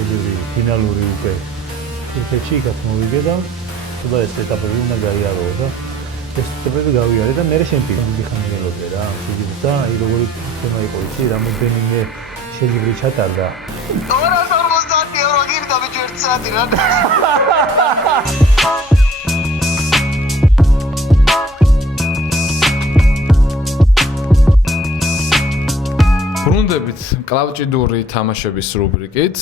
შეჯიბრი ფინალური უკვე თურქეთში იქაც მოვიგე და თუნდა ეს ეტაპები უნდა გაიაროო და ეს ეტაპები გავიარე და მე შემპი მიხანი ველოდე რა შეჯიბრი და როგორი თემა იყო იცი რამოდენიმე შეჯიბრი ჩატარდა 250 евро გირდა ბიჭო ერთ საათი რა ბრუნდებით კლავჭიდური თამაშების რუბრიკით.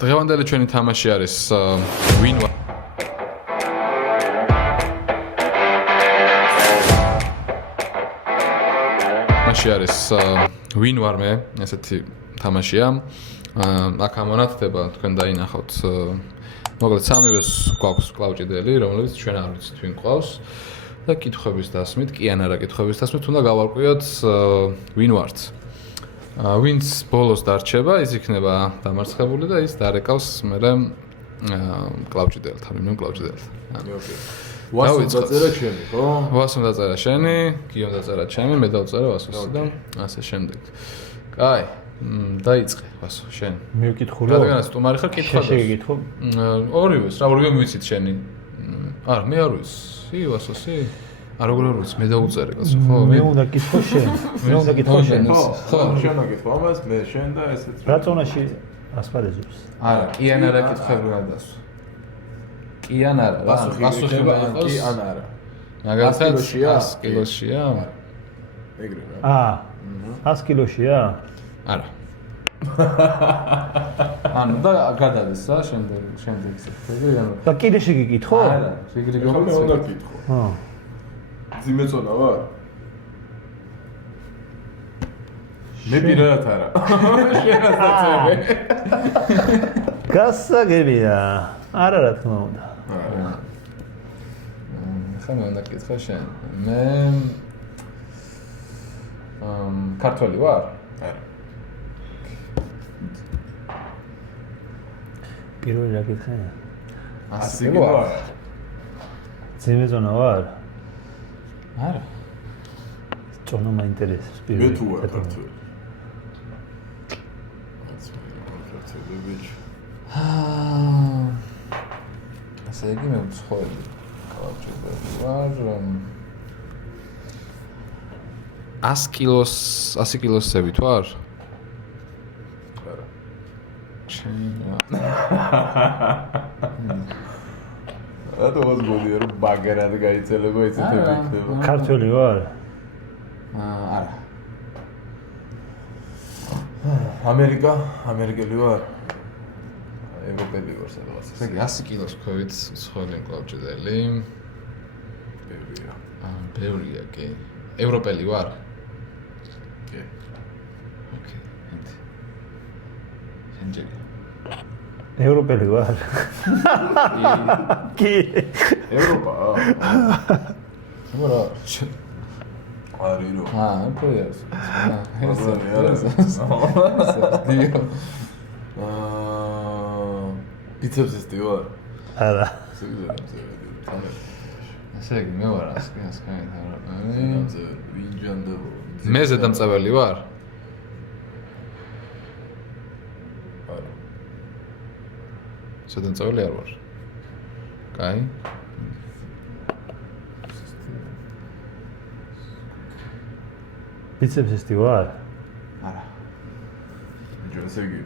დღევანდელი ჩვენი თამაში არის Win არის Win War მე, ესეთი თამაშია. აქ ამონათდება თქვენ დაინახოთ. მოკლედ სამივეს გვაქვს კლავჭიდელი, რომლებიც ჩვენ არ ვიცით ვინ ყავს. და კითხვების დასმით, კი ან არა კითხვების დასმით უნდა გავარკვიოთ Win War-ს. ვინც ბოლოს დარჩება, ის იქნება დამარცხებული და ის დარეკავს მერე კლავჭიდელთან, იმ კლავჭიდელთან. ვასო დაწერა ჩემი, ხო? ვასო დაწერა შენი, გიო დაწერა ჩემი, მე დავწერა ვასოს და ასე შემდეგ. კაი, დაიწყე ვასო შენ. მე ვკითხულო. რადგანაც სტუმარი ხარ, კითხვა და. შეგეკითხო. ორივეს, რა ორივე მივიცით შენი. არა, მე არ ვიცი, ვასოსი. როგორ არ ვიცი, მე დავუწერე კაცო, ხო? მე უნდა კითხო შენ. მე უნდა კითხო შენ. ხო, შენ მოგითხო ამას, მე შენ და ესეც. რა წონაში ასპარეზობს? არა, კი ან არა კითხები რა დასვა. კი ან არა, პასუხი იყოს კი ან არა. მაგალითად 100 კილოშია? ეგრე რა. 100 კილოშია? არა. ანუ და გადადეს რა შემდეგ სექტები ანუ და კიდე შეგიკითხო? არა, შეგრიგო მე უნდა კითხო. ძიმეწონა ვარ? მე პირადად არა. შენაც დაწერე. გასაგებია. არა რა თქმა უნდა. ხა მე უნდა კითხო შენ. მე ქართველი ვარ? არა. პირველი რა კითხე? 100 კილო ვარ? ძიმეწონა ვარ? არა. წონა მაინტერესებს მე პირველი. თუ ვარ ქართველი. ქართველი ბიჭი. ასე იგი მე ვცხოვრობ კლავჭიდელი ვარ 100 კილოსებით ვარ? არა. რატომ გონია რომ ბაგერად გაიცელება ეცეთები იქნება? ქართველი ვარ? არა. ამერიკელი ვარ? ევროპელი ვარ სადღაც. ესე იგი 100 კილოს ქვევით მსხვილი კლავჭიდელი. ბევრია. ბევრია კი. ევროპელი ვარ? კი. ოკეი. შენჯერი. ევროპელი ვარ? კი. ევროპა? მორა. არირო. პოიას. ბიცეპსისტი ვარ? არა. ასე იგი მე ვარ ასკენ ვინჯანდო. მე ზედამწეველი ვარ? არა. ზედამწეველი არ ვარ. კაი. ბიცეპსისტი ვარ? არა. ესე იგი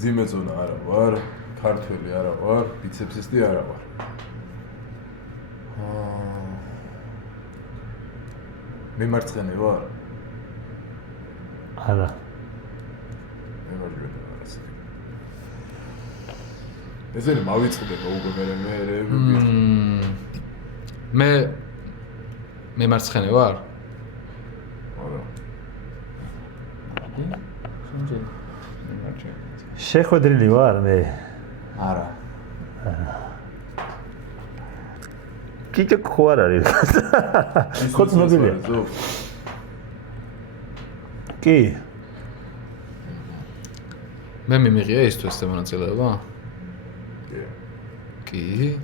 ძიმეწონა არა ვარ, ქართველი არა ვარ, ბიცეპსისტი არა ვარ. მემარცხენე ვარ? არა. მემარჯვენე ვარ ასე. ესენი მავიწყდება უკვე მე მემარცხენე ვარ? არა. შეხვედრილი ვარ მე? არა. კიჭო ხო არ არის. ხო ცნობილია. კი. მე მიმიღია ის თუ ეს მონაწილეობა? კი. კი.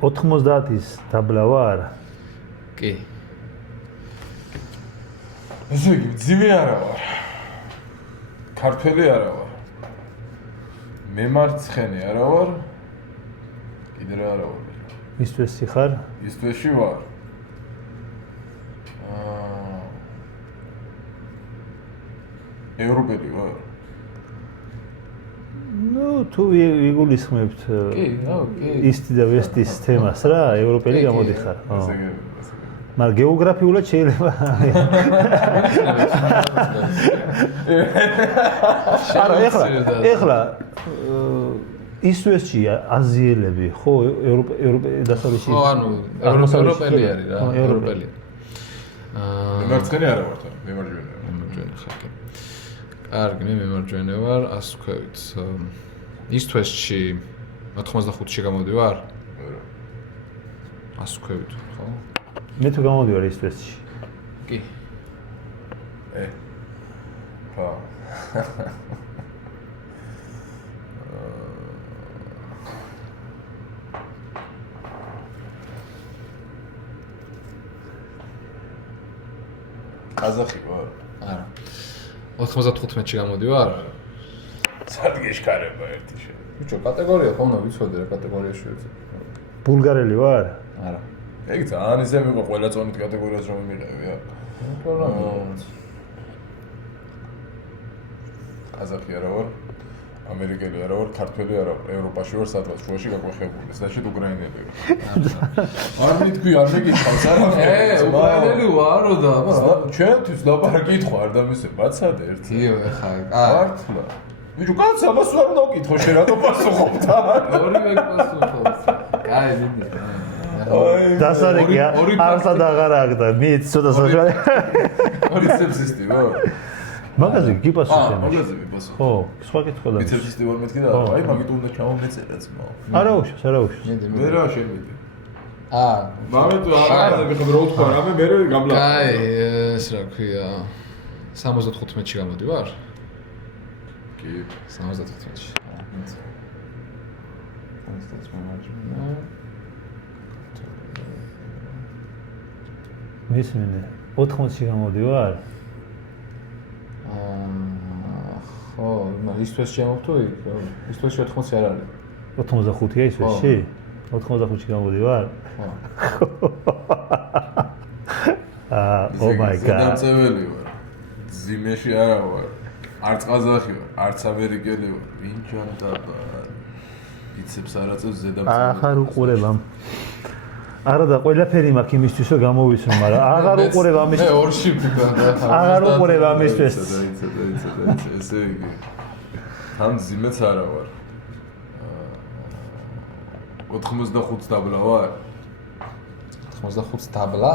90-ის დაბლა ვარ? კი. ესე იგი, მძიმე არა ვარ. ქართველი არა ვარ. მემარცხენე არა ვარ. კიდე რა არა ვარ. ისთვის ხარ? ისთვის ვარ. ევროპელი ვარ. ნუ თუ იგულისხმებთ ისტი და ვესტის თემას რა, ევროპელი გამოდიხარ. მაგრამ გეოგრაფიულად შეიძლება. არა, ეხლა ისტვესში აზიელები ხო ევროპელი დასავლეთში. ხო, ანუ ევროპელი არის რა, ევროპელი. მემარცხენე არა ვარ თან, მემარჯვენე. მემარჯვენე ხარ. კარგი, მე მემარჯვენე ვარ, ასე ვქვით. ისტვესში 85-ში გამოდივარ? არა. ასე ვქვით, ხო? მე თუ გამოდივარ ისტვესში. კი. ხა. ყაზახი ვარ? არა. 95-ში გამოდივარ? სადგეშკარება ერთი შე. ბიჭო, კატეგორია ხო უნდა ვიცოდე რა კატეგორიაში ვიცი. ბულგარელი ვარ? არა. ეგ ძალიან ისე მიყვა ყველა წონით კატეგორიას რომ მიყევი, ა. ყაზახი არა ვარ, ამერიკელი არა ვარ, ქართველი არა ვარ, ევროპაში ვარ, სადღაც შუაში გაყვეხებული, значит უკრაინელი ვარ. არ მითქვი, არ მეკითხავს არა? უკრაინელი ვარო და ჩვენთვის ლაპარაკი კითხვა არ დამისვე, ბაცადე ერთი. იო, ეხა, მართლა. ბიჭო, კაც ამას არ უნდა ვკითხო, შენ რატო პასუხობ და? ორივე პასუხობს. კაი, დიდი. დასარეკი არსად აღარ აღდა, მით ცოტა საჭირო. ბიცეპსისტი ვარ. მაგაზე კი პასუხე. მაგაზე ვიპასუხე. ხო, სხვა კითხვა და. ბიცეპსისტი ვარ მეთქი და აი მაგით უნდა ჩამომეწერა ძმა. არა უშავს, არა უშავს. მე რა შემიდი. მამეთ არა მიხარ რო თქვა რამე მე გამლა. კაი, ეს რა ქვია 75-ში გამოდივარ? კი, 75-ში. მისმინე 80-ში გამოდივარ? ხო, ისტვესში ამობ თუ იქ? ისტვესში 80 არ არის. 85-ია ისტვესში? 85-ში გამოდივარ? Oh my god. ზედამწეველი ვარ. ზიმეში არა ვარ. არც ყაზახი ვარ, არც ამერიკელი ვარ. ინჯანტაბა. იცებს არაწევს ზედამწეველი. აღარ უყურებამ. არა და ყველაფერი მაქვს იმისთვის რომ გამოვიცნო, მაგრამ აღარ უყურებ ამის. მე ორში ვქნა და აღარ უყურებ ამისთვის. ესე იგი. თან ზიმეც არა ვარ. 85 დაბლა ვარ. 85 დაბლა?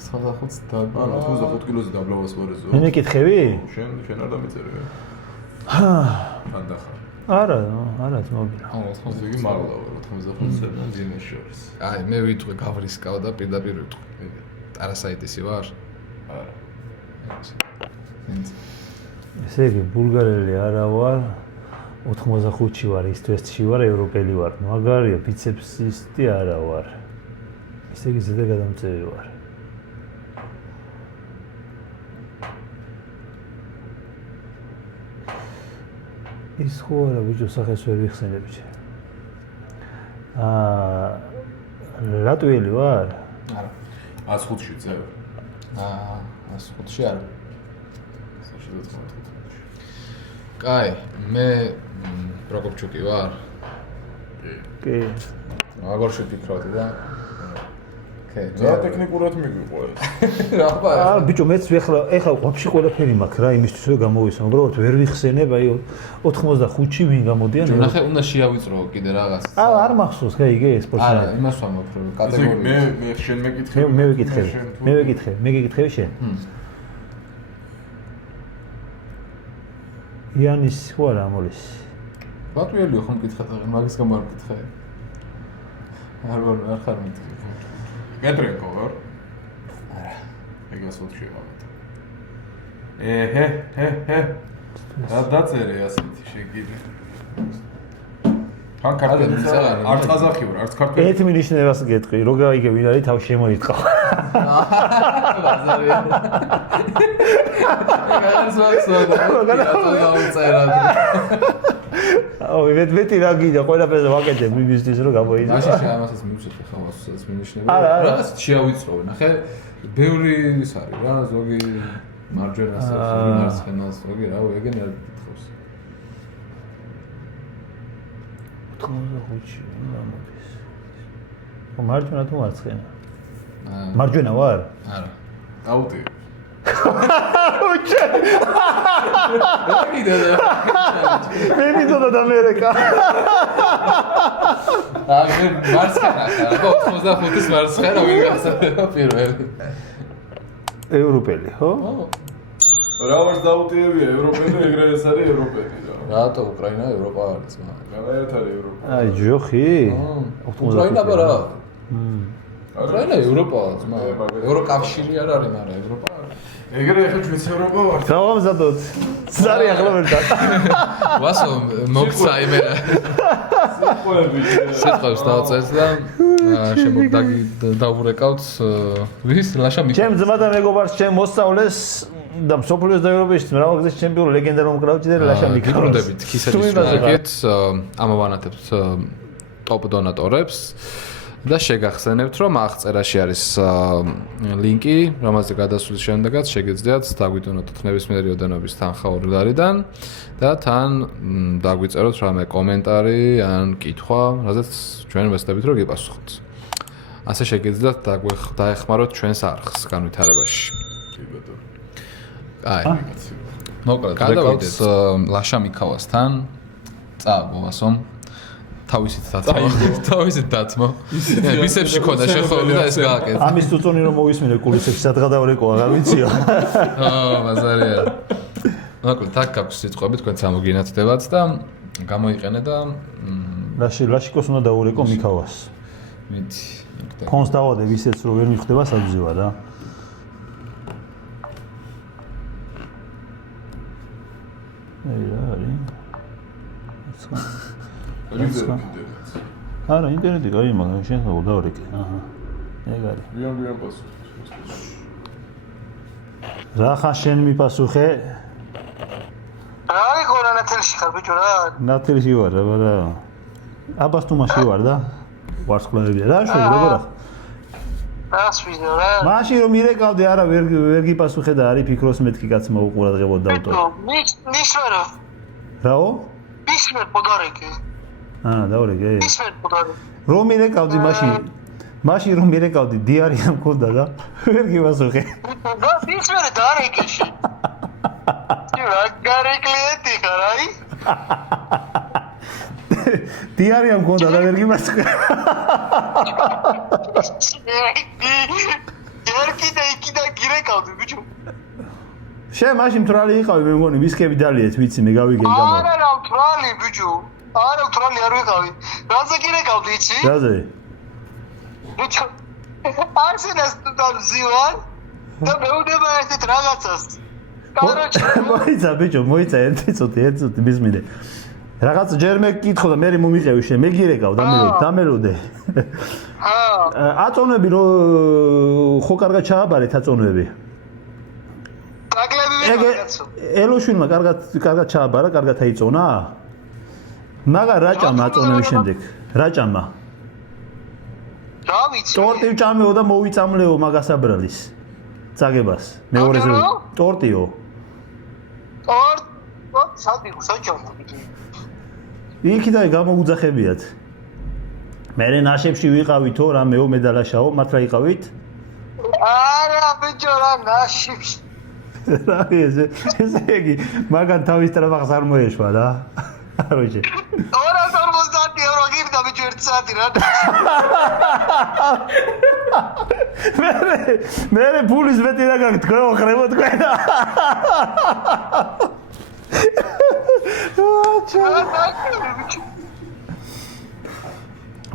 85 დაბლა. 85 კილოზე დაბლავას ვარ ეზო. მე მეკითხები? შენ არ დამეწერე. ანდახა. არა, ძმობილა. არა, 80 იგი მაღლა ვარ, 85-ზე და ზიმეს შორის. აი, მე ვიტყვი გავრისკავ და პირდაპირ ვიტყვი. ტარასაიტისი ვარ? არა. ესე იგი, ბულგარელი არა ვარ, 85-ში ვარ, ისტვესში ვარ, ევროპელი ვარ. მაგარია, ბიცეპსისტი არა ვარ. ესე იგი, ზედა გადამწევი ვარ. ის ხო არა, ბიჭო, სახეს ვერ ვიხსენებ. ლატვიელი ვარ? არა. 105-ში წევ. 105-ში არა. 195-ში. კაი, მე პროკოპჩუკი ვარ? კი. აგორ შევფიქროთ და რა ტექნიკურად მიგვიყო ეს? ბიჭო, მეც ეხლა ყოფში ყველაფერი მაქვს რა იმისთვის რომ გამოვისო. უბრალოდ ვერ ვიხსენებ, აი 85-ში ვინ გამოდიან? ნახე, უნდა შეავიწრო კიდე რაღაც. არ მახსოვს, გაიგე სპორტსმენი. არა, იმას ვამბობ, რომ კატეგორია. მე შენ მეკითხები. მე ვეკითხები. მე გეკითხები შენ? იანის ხო არა ამოლის? ლატვიელიო ხომ მკითხა და მაგის გამო არ მკითხე. არ ხარ მითქი. გეტრენკო ვარ? არა. ეგას უთხე ამათ. რა დაწერე ასეთი შეგირი. ხან ქართველი არც ყაზახი ვარ, არც ქართველი. ერთ მინიშნებას გეტყვი, რო გაიგე ვინ არის თავი შემოიტყო. ბაზარია. ეს ვაქსო. მეტი რა გინდა, ყველაფერზე ვაკეთებ იმისთვის რომ გამოიძახო. მაშინ ამასაც მივუწევ ხა ვასოსაც მინიშნება. რაღაც შეავიწროვე, ნახე, ბევრი ის არის რა, ზოგი მარჯვენას, ზოგი მარცხენას, ზოგი რა, ეგენ არ გითხავს. ხუჩი, ნამოდის. მარჯვენა თუ მარცხენა? მარჯვენა ვარ? არა. აუტი. ხუჩი. მე მიდოდა და მერეკა. აი, მარცხენა ხარ, 85-ის მარცხენა ვინ გასადება პირველი. ევროპელი, ხო? რა ვარ დაუტიებია, ევროპელი, ეგრე ეს არის ევროპელი რა. რატო უკრაინა ევროპა არის ძმა? განაერთ არის ევროპა. აი, ჯოხი. უკრაინა ბარა. უკრაინა ევროპაა ძმა. ევროკავშირი არ არის, მაგრამ ევროპა არის. ეგრე ახლა ჩვენც ევროპა ვართ. დავამზადოთ. ზარი ახლა ვერ და. ვასო მოგცა იმერა. სიტყვებს დავწერთ და დავურეკავთ ვის ლაშა მიქა. ჩემ ძმა და მეგობარს ჩემ მოსწავლეს და მსოფლიოს და ევროპის მრავალგზის ჩემპიონი ლეგენდარულ მკრავჭი და ლაშა მიქა. გიბრუნდებით ქისელის შეგეთ ამოვანათებთ ტოპ დონატორებს და შეგახსენებთ რომ აღწერაში არის ლინკი რომელზე გადასვლის შემდეგაც შეგეძლიათ დაგვიდონოთ ნებისმიერი ოდენობის თანხა $2-დან და თან დაგვიწეროთ რამე კომენტარი ან კითხვა რაზეც ჩვენ ვესწრებით რომ გიპასუხოთ. ასე შეგეძლიათ დაეხმაროთ ჩვენს არხს განვითარებაში. აი მოკლედ გადავიდეთ ლაშა მიქავასთან წააგოვასო თავისით დათმო ბიცეპსში ქონდა შეხოები და ეს გააკეთა ამის წუწუნი რომ მოვისმინე კულისებში სადღა დავრეკო აღარ ვიციო ბაზარია მოკლედ აქ აქვს სიტყვები თქვენ სამოგინათდებათ და გამოიყენე და ლაშიკოს უნდა დაურეკო მიქავას მითი ფონს დავადე ვისაც რომ ვერ მიხდება საბზივა რა არა ინტერნეტი გაი მაგრამ შენ ხო დავრეკე აჰა ეგ არის ვიან პასუხი რა ხან შენ მიპასუხე აი ხონა ნათელში ხარ ბიჭო რა ნათელში ვარ რა აბასტუმაში ვარ და ვარსკვლავებია რა შენ როგორ ახ ასვინო რა მაშინ რომ მირეკავდი არა ვერ გიპასუხე და არის ფიქრობს მეთქი კაცმა უყურადღებოდ დავტო ნიშნო რაო ისმერ პოდარეკი დავრეკე ისმერ პოდარეკი რომ მირეკავდი მაშინ რომ მირეკავდი დიარია მქონდა და ვერ გიპასუხე და ისმერ დარეკიში რა გარეკლიენტი ხარ აი დიარია მქონდა და ვერ გიპასუხე და გირეკავდი ბიჭო შენ მაშინ თრალი იყავი მე მგონი ვისკები დალიეთ ვიცი მე გავიგე გამო არა თრალი ბიჭო არა თრალი არ ვიყავი რაზე გირეკავდი იცი რაზე ბიჭო არსენას დავზივარ და მეუნება ესეთ რაღაცას მოიცა ბიჭო მოიცა ერთი წუთი მისმინე რაღაც ჯერ მე გკითხო და მე მომიყევი შენ მე გირეკავ დამელოდე აწონები რო ხო კარგად ჩააბარეთ აწონები ელოშვილმა კარგად ჩააბარა, კარგად აიწონა. მაგრამ რა ჭამა აწონების შემდეგ? რა ჭამა? რა ვიცი. ტორტი ჭამეო და მოვიწამლეო მაგასაბრალის. წაგებას. მეორეზე ტორტიო. სადი საჭამა. იქიდან გამოუძახებიათ. მე ნაშებში ვიყავითო, რამეო მედალაშაო, მართლა იყავით? არა, ბიჭო, რა ნაშებში. რა ესე იგი მაგან თავის ტრაბახს არ მოეშვა რა აროჭე 250 евро გირდა ბიჭო 1 საათი რა მე ფულის მეტი რა გაქვთ თქვენ ოხრებო თქვენ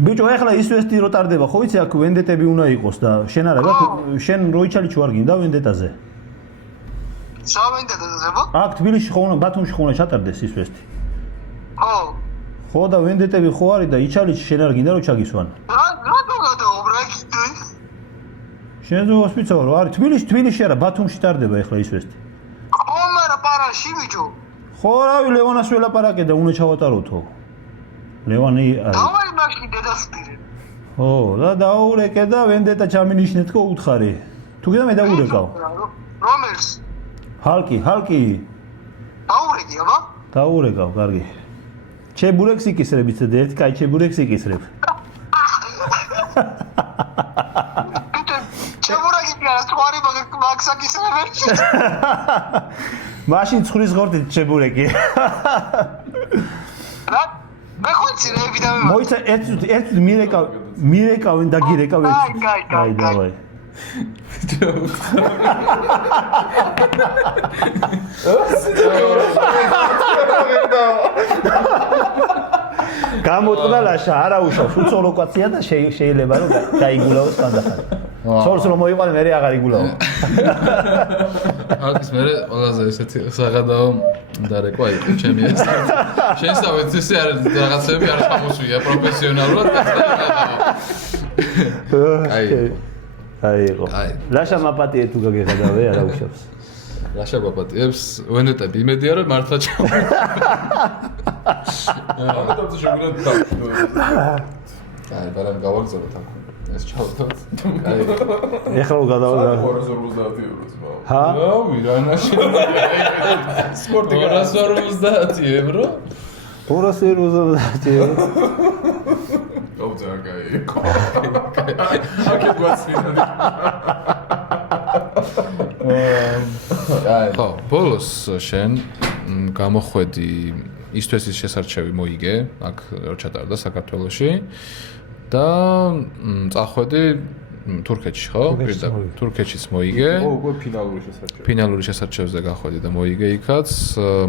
ბიჭო ეხლა ისვესტი რო ტარდება ხო ვიცი აქ ვენდეტები უნდა იყოს და შენ არა შენ როიჩალიჩ ვარ გინდა ვენდეტაზე შავენდეტაზე ზებო? აქ თბილისში ხო უნდა ბათუმში ხო უნდა ჩატარდეს ისვესტი. ხო. ხო და ვენდეტები ხო არის და იჩალიჩი შენ არ გინდა რომ ჩაგისვან. რატომ გადაუბრა იქ? შენ ზო ჰოსპიტალ რო არის თბილისში არა ბათუმში ტარდება ეხლა ის ვესტი. ხო, მაგრამ პარაში ბიჭო. ხო რავი ლევანას ველაპარაკე და უნდა ჩავატაროთო. ლევანი არის. დავაი მაშინ დედასპირე. ხო და დაურეკე და ვენდეტა ჩამინიშნე თქო უთხარი. თუ გინდა მე დაურეკავ. რომელს? ჰალკი. დაურეკი აბა? დაურეკავ, კარგი. ჩებურეკს იკისრებ იცი და ერთ კაი ჩებურეკს იკისრებ. ჩებურეკი არა, სხვარი მაგსაკისრებელში. მაშინ ცხრის ღორთით ჩებურეკი. რა? მე ხოცი რეები და მე. მოიცა ერთ მირეკავენ და გირეკავ ერთ. აი, დავაი. გამოტყდა ლაშა, არა უშავს, უწოლოკაცია და შეიძლება რომ გაიგულაოს თანდახან. ცოლს რომ მოიყვანე მე აღარ იგულაო. აქ მე ყველაზე ესეთი საღადაო დარეკვა იყო ჩემი ეს. შესავეთ ესე არ რაღაცები არ ჩამოსვია პროფესიონალურად და აიღო. ლაშა მაპატიე თუ გაგეღადავე არა უშავს. ლაშა გვაპატიებს ვენეტები იმედია რომ მართლა ჩამო. ამიტომ შეგვიძლია დავშო. აი, ბარემ გავაგზავნოთ აქ. ეს ჩავდოთ. აი, ეხლა გადავალ. 250 ევროს მაო. ჰა? რავი, რანაში. სპორტი 250 ევრო? 250 ევრო. გაუძაკაი. აკეთ გვაცინდა. ხო, ბოლოს შენ გამოხვედი ისტვესის შესარჩევი მოიგე, აქ რო ჩატარდა საქართველოში და წახვედი თურქეთში, ხო? თურქეთშიც მოიგე. ო, უკვე ფინალური შესარჩევზე გახვედი და მოიგე იქაც,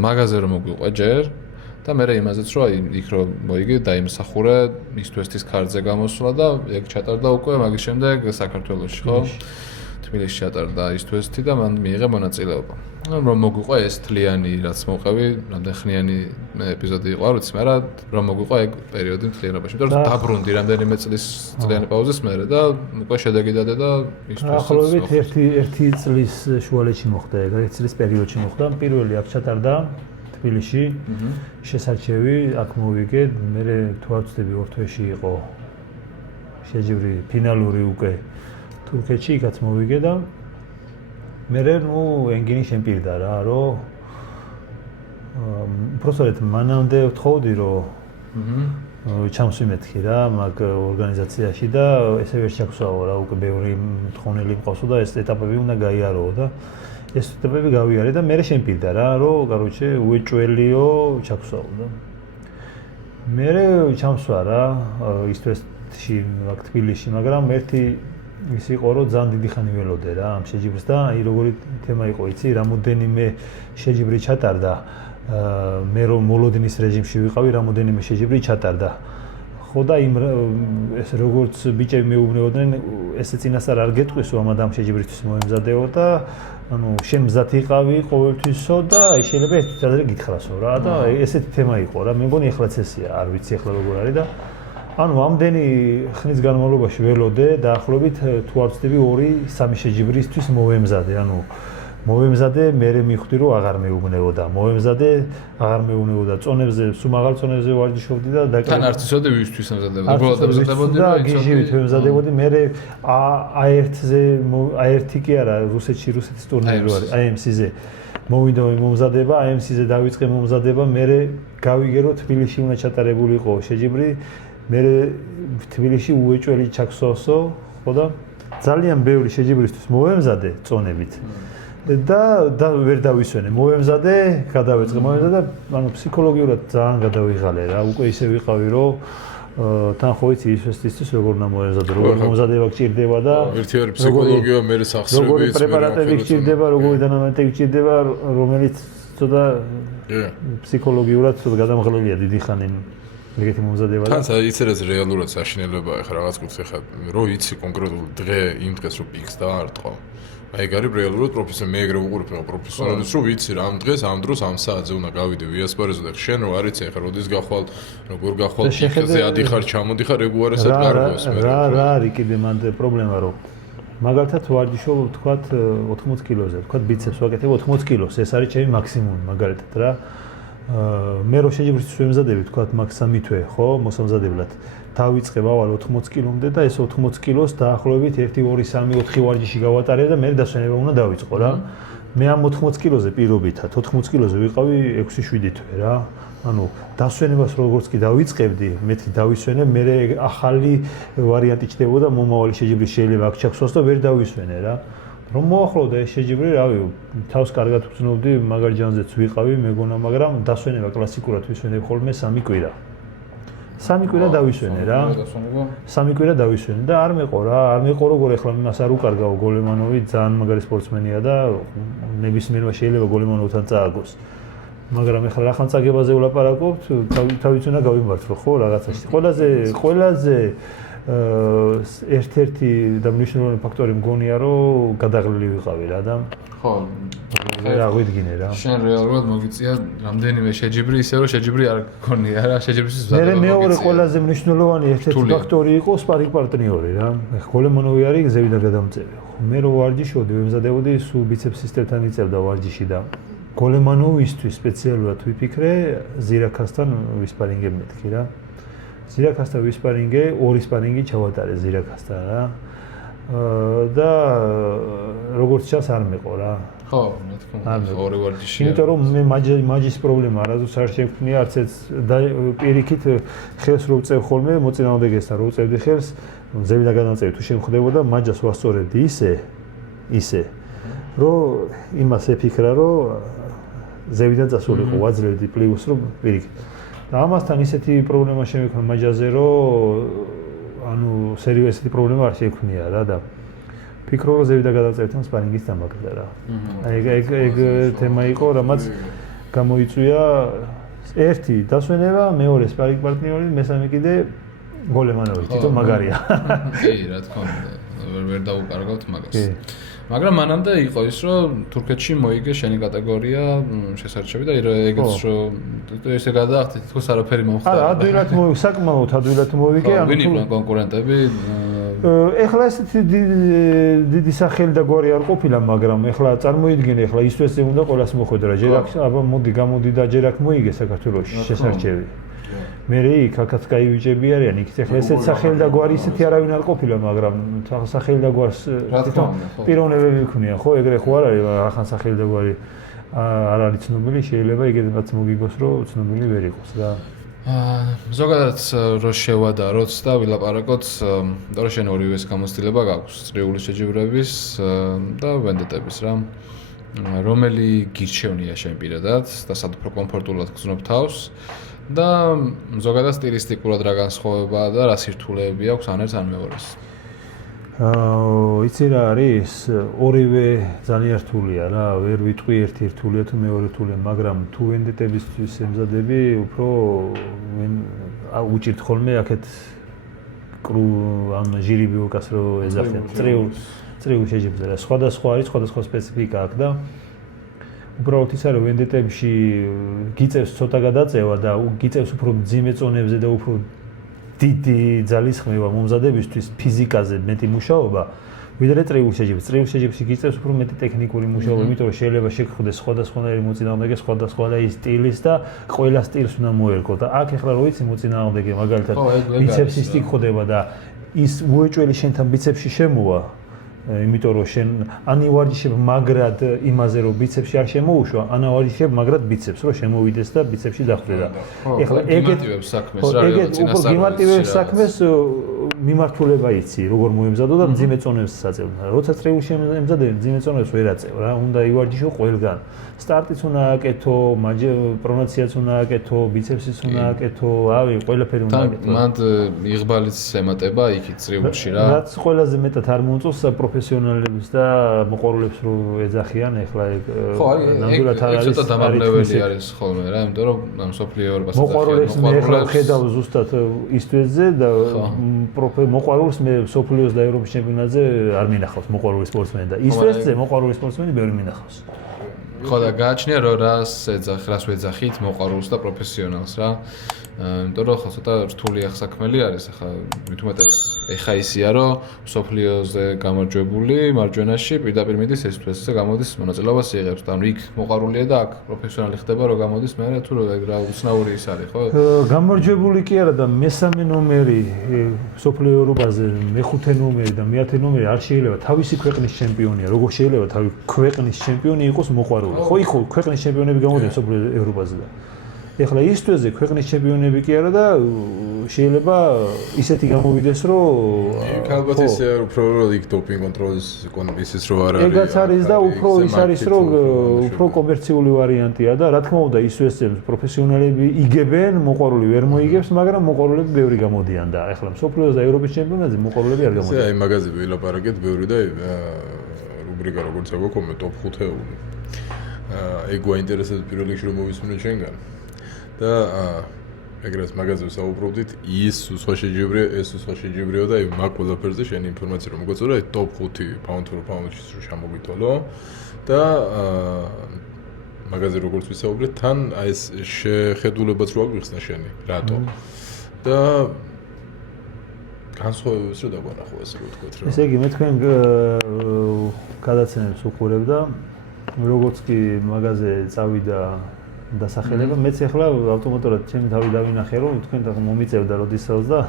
მაღაზე რომ მოგვიყვე ჯერ და მე იმაზეც რომ იქ რომ მოიგე დაიმსახურე ისტვესის ქარდზე გამოსვლა და ეგ ჩატარდა უკვე მაგის შემდეგ საქართველოში, ხო? თბილისში ჩატარდა ისტვესი და მან მიიღე მონაწილეობა. რომ მოგვიყვე ეს თლიანი რაც მოყევი, რამდენი ხნიანი ეპიზოდი იყო, არ ვიცი, მაგრამ რომ მოგვიყვე ეგ პერიოდი მთლიანობაში, იმიტომ რომ დაბრუნდი რამდენიმე წლის წლიანი პაუზის მერე და უკვე შედეგი დადე და ისტვესი. ახლობით ერთი წლის შუალედში მოხდა ეგ, ერთი წლის პერიოდში მოხდა. პირველი აქ ჩატარდა თბილისში. შესარჩევი აქ მოვიგე, მე თუ არ ვცდები ორ თვეში იყო შეჯიბრი ფინალური უკვე თურქეთში იქაც მოვიგე და მე ენგინი შემპირდა რა, რომ უბრალოდ მანამდე ვთხოვდი, რომ ჩამსვიმეთქი რა მაგ ორგანიზაციაში და ესე ვერ ჩაგვსვავო რა, უკვე ბევრი მთხოვნელი მყავსო და ეს ეტაპები უნდა გაიაროო და ეს ეტაპები გავიარე და მე შემპირდა რა, რომ კაროჩე უეჭველიო ჩაგვსვავო და მე ჩამსვა რა ისტვესში აქ თბილისში, მაგრამ ერთი ის იყო რომ ძალიან დიდი ხანი ველოდე რა ამ შეჯიბრს და აი როგორი თემა იყო იცი რამოდენიმე შეჯიბრი ჩატარდა მე რომ მოლოდინის რეჟიმში ვიყავი რამოდენიმე შეჯიბრი ჩატარდა ხო და იმ ეს როგორც ბიჭები მეუბნებოდნენ ესე წინასწარ არ გეტყვისო ამ ამ შეჯიბრისთვის მოემზადეო და ანუ შენ მზად იყავი ყოველთვისო და აი შეიძლება ეს თვითონ გითხრასო რა და ესეთი თემა იყო რა მე მგონი ეხლაც ესეა არ ვიცი ეხლა როგორ არის და ანუ ამდენი ხნის განმავლობაში ველოდე დაახლოებით თუ არ ვცდები 2-3 შეჯიბრისთვის მოვემზადე ანუ მოვემზადე მე მივხვდი რომ აღარ მეუბნეოდა მოვემზადე აღარ მეუბნეოდა წონებზე სულ მაღალ წონებზე ვარჯიშობდი და თან არც იცოდი ვისთვის ამზადებოდი უბრალოდ ამზადებოდი და გიჟივით ვემზადებოდი მე A1-ზე A1 კი არა რუსეთის ტურნირი არის AMC-ზე მოვიდა მომზადება AMC-ზე დავიწყე მომზადება მე გავიგე რომ თბილისში უნდა ჩატარებულიყო შეჯიბრი მე თბილისში უეჭველი ჩაქსოვსო ხო და ძალიან ბევრი შეჯიბრისთვის მოვემზადე წონებით და ვერ დავისვენე მოვემზადე გადავეწყე მოვემზადე ანუ ფსიქოლოგიურად ძალიან გადავიღალე რა უკვე ისე ვიყავი რომ თან ხო იცი ისვესთვის როგორ უნდა მოვემზადო როგორ მომზადება გჭირდება და ერთიარი ფსიქოლოგია მე სახსრები როგორი პრეპარატები გჭირდება როგორი დანამატები გჭირდება რომელიც ცოტა ფსიქოლოგიურად ცოტა გადამღლელია დიდი ხანი ეგეთი მომზადება და თან იცერეს რეალურად საშინელებაა ხა რაღაც კუთხე ხა რო იცი კონკრეტულ დღე იმ დღეს რო პიქს დაარტყო აი ეგ არის რეალურად პროფესია. მე ეგრე ვუყურებ პროფესიონალებს, რომ ვიცი რა ამ დღეს ამ დროს ამ საათზე უნდა გავიდე ვიასპარეზო და შენ რო არიცი ახლა როდის გახვალ, როგორ გახვალ, იქაზე ადიხარ, ჩამოდიხარ, ეგ უარესად კარგავს მე. რა არის კიდე მანდ პრობლემა რომ მაგალითად ვარჯიშობ ვთქვათ 80 კილოზე, ვთქვათ ბიცეპს ვაკეთებ 80 კილოს, ეს არის ჩემი მაქსიმუმი მაგალითად რა. მე რო შეჯიბრისთვის ვემზადები ვთქვათ მაგ 3 თვე, ხო, მოსამზადებლად. დავიწყებ ავალ 80 კილომდე და ეს 80 კილოს დაახლოებით 1 2 3 4 ვარჯიში გავატარებ და მე დასვენება უნდა დავიწყო რა. მე ამ 80 კილოზე პირობითად 80 კილოზე ვიყავი 6-7 თვე რა. ანუ დასვენებას როგორც კი დავიწყებდი, მეთქი დავისვენებ, მე ახალი ვარიანტი ჩნდებოდა, მომავალი შეჯიბრი შეიძლება აქ ჩახსოვს და ვერ დავისვენე რა. რომ მოახლოვდა ეს შეჯიბრი, რავი, თავს კარგად ვწნობდი, მაგარ ჯანზეც ვიყავი, მეგონა, მაგრამ დასვენება კლასიკურად ვისვენებ ხოლმე 3 კვირა. 3 კვირა დავისვენე რა. 3 კვირა დავისვენე და არ მეყო რა, არ მეყო როგორ ეხლა მას არ უკარგაო გოლემანოვი, ძალიან მაგარი სპორტსმენია და ნებისმიერმა შეიძლება გოლემანოვთან წააგოს. მაგრამ ეხლა რახან წაგებაზე ვლაპარაკობთ, თავიც უნდა გავიმართლო ხო რაღაცაში. ყველაზე ერთ-ერთი და მნიშვნელოვანი ფაქტორი მგონია, რომ გადაღლილი ვიყავი რა და ხო, რა გვიდგინე რა. შენ რეალურად მოგიწია რამდენიმე შეჯიბრი, ისე რომ შეჯიბრი არ გქონია რა, შეჯიბრისთვის მე მეორე ყველაზე მნიშვნელოვანი ერთ-ერთი ფაქტორი იყო სპარინგ პარტნიორი რა. ეხლა გოლემანოვი არის გზევიდან გადამწევი. მე რო ვარჯიშობდი, ვემზადებოდი, სულ ბიცეპს სისტემთან იწევდა ვარჯიში და გოლემანოვისთვის სპეციალურად ვიფიქრე ზირაქასთან ვისპარინგებ მეთქი რა. ზირაქასთან ვისპარინგე, 2 სპარინგი ჩავატარე ზირაქასთან რა. და როგორც ჩანს არ მეყო რა. ხო, მე თქმა უნდა, ორი ვარჯიში. იმიტომ რომ მე მაჯის პრობლემა არასდროს არ შეგვქნია, არც ეს პირიქით ხელს რო ვწევ ხოლმე, მოწინააღმდეგესთან რო ვწევდი ხელს, ზევიდან გადამწევი თუ შემხვდებოდა, მაჯას ვასწორებდი ისე, რომ იმას ეფიქრა, რომ ზევიდან წასულიყო, ვაძლევდი პლუს რომ პირიქით. და ამასთან ისეთი პრობლემა შემექნა მაჯაზე, რომ ანუ სერიოზული პრობლემა არ შეგვქნია რა და ფიქრობ რომ ზევიდან გადავწევთ სპარინგის დამაგრდა რა. ეგ თემა იყო, რამაც გამოიწვია ერთი დასვენება, მეორე სპარინგ პარტნიორი, მესამე კიდე გოლემანოვი, თვითონ მაგარია. კი, რა თქმა უნდა, ვერ დავუკარგავთ მაგას. მაგრამ მანამდე იყო ის, რომ თურქეთში მოიგე შენი კატეგორია შესარჩევი და ეგეც რომ ესე გადაახდით, თქოს არაფერი მომხდარა. არა, ადვილად მოიგე, საკმაოდ ადვილად მოიგე. ვინ იყვნენ კონკურენტები? ეხლა ესეთი დიდი სახელი და გვარი არ ყოფილა, მაგრამ ეხლა წარმოიდგინე, ეხლა ისვეზე უნდა ყველას მოხვედრა. ჯერ აქ აბა მოდი და ჯერ აქ მოიგე საქართველოში შესარჩევი. მე იქ აქაც კაივიჭები არიან, იქ ეხლა ესეთ სახელი და გვარი ისეთი არავინ არ ყოფილა, მაგრამ სახელი და გვარს პიროვნებები ვქნია, ხო, ეგრე ხო არ არის, ახან სახელი და გვარი არ არის ცნობილი, შეიძლება იგედაც მოგიგოს, რომ ცნობილი ვერ იყოს რა. ზოგადად რო შევადაროთ და ვილაპარაკოთ, და შენ ორივეს გამოცდილება გაქვს, წრიული შეჯიბრების და ვენდეტების რა. რომელი გირჩევნია შენ პირადად და სად უფრო კომფორტულად გრძნობ თავს? და ზოგადად სტილისტიკურად რა განსხვავებაა და რა სირთულეები აქვს ან ერთს ან მეორეს? იცი რა არის? ორივე ძალიან რთულია რა, ვერ ვიტყვი ერთი რთულია თუ მეორე რთულია, მაგრამ თუ ვენდეტებისთვის ემზადები, უფრო უჭირთ ხოლმე აქეთ ან ჟირიბიოკას რო ეძახენ, წრიულ შეჯიბრზე რა, სხვადასხვა არის, სხვადასხვა სპეციფიკა აქვს და უბრალოდ ის არის, ვენდეტებში გიწევს ცოტა გადაწევა და გიწევს უფრო მძიმე წონებზე და უფრო დიდი ძალისხმევა მომზადებისთვის ფიზიკაზე მეტი მუშაობა, ვიდრე წრიულ შეჯიბრში. წრიულ შეჯიბრში გიწევს უფრო მეტი ტექნიკური მუშაობა, იმიტომ რომ შეიძლება შეგხვდეს სხვადასხვანაირი მოწინააღმდეგე, სხვადასხვანაირი სტილის და ყველა სტილს უნდა მოერგო და აქ ახლა რო იცი მოწინააღმდეგე მაგალითად ბიცეპსი სტიქდება და ის უეჭველი შენთან ბიცეპსში შემოვა, იმიტომ რომ შენ ან ვარჯიშებ მაგრად იმაზე რომ ბიცეპსში არ შემოუშვა, ან ვარჯიშებ მაგრამ ბიცეპს რომ შემოვიდეს და ბიცეპსში დახვდება. ეხლა გიმარტივებს საქმეს რა, წინასწარ გიმარტივებს საქმეს მიმართულება იცი, როგორ მოემზადო და მძიმე წონებს აწევ. როცა წრეულში ემზადებ, მძიმე წონებს ვერ აწევ რა, უნდა ივარჯიშო ყველგან. სტარტიც უნდა აკეთო, პრონაციაც უნდა აკეთო, ბიცეპსიც უნდა აკეთო, რავი, ყველაფერი უნდა აკეთო. მანდ იღბალიც ემატება იქით წრიულში რა. რაც ყველაზე მეტად არ მომწონს პროფესიონალებს და მოყვარულებს რო ეძახიან, ეხლა ხო, ნამდვილად არის ცოტა დამაბნეველი არის ხოლმე რა, იმიტომ რომ მოსოფლიო ევროპას მოყვარულებს მე ეხლა ხედავ ზუსტად ისტვეზე და მოყვარულს მე სოფლიოს და ევროპის ჩემპიონატზე არ მინახავს მოყვარული სპორტსმენი და ისტვეზე მოყვარული სპორტსმენი ბევრი მინახავს. ხო და გააჩნია რომ რას ვეძახით მოყვარულს და პროფესიონალს რა. იმიტომ რომ ხო ცოტა რთული ახსაქმელი არის ახლა მithumetes ეხა ისია რომ სოფლიოზე გამარჯვებული მარჯვენაში პირდაპირ მიდის ეს-თვესზე გამოდის მონაწილეობას იღებს და იქ მოყვარულია და აქ პროფესიონალი ხდება რომ გამოდის მე თუ რა უცნაური ის არის ხო გამარჯვებული კი არა და მესამე ნომერი სოფლიო ევროპაზე მეხუთე ნომერი და მეათე ნომერი არ შეიძლება თავისი ქვეყნის ჩემპიონია როგორ შეიძლება თავი ქვეყნის ჩემპიონი იყოს მოყვარული ხო იქ ქვეყნის ჩემპიონები გამოდიან სოფლიო ევროპაზე და ეხლა ისტვეზე ქვეყნის ჩემპიონები კი არა და შეიძლება ისეთი გამოვიდეს რომ ალბათ ისე უფრო იქ დოპინგ კონტროლის ისიც რო არ არის ეგაც არის და უფრო ის არის რომ უფრო კომერციული ვარიანტია და რა თქმა უნდა ისტვეზე პროფესიონალები იგებენ მოყვარული ვერ მოიგებს მაგრამ მოყვარულები ბევრი გამოდიან და ეხლა სოფლიოს და ევროპის ჩემპიონატზე მოყვარულები არ გამოდიან აი მაგაზე ვილაპარაკეთ ბევრი და რუბრიკა როგორც აგვაქვს ტოპ 5-ეული ეგ გვაინტერესებს პირველ რიგში რომ მოვისმინოთ ჩვენგან და ეგრეთ მაგაზე ვსაუბრობდით ის სხვა შეჯიბრია და აი მაგ ყველაფერზე შენი ინფორმაცია რომ მოგეწოდა აი ტოპ 5 pound for pound-ის რო შემოგვითვალო და მაგაზე როგორც ვისაუბრეთ თან აი ეს შეხედულებაც რო აგვიხსნა შენი რატო და განსხვავებებს რო დაგვანახო ასე რომ ვთქვათ რა ესე იგი მე თქვენ გადაცემებს უყურებ და როგორც კი მაგაზე წავიდა დასახელება მეც ახლა ავტომატურად ჩემი თავი დავინახე რომ თქვენ მომიწევდა როდისას და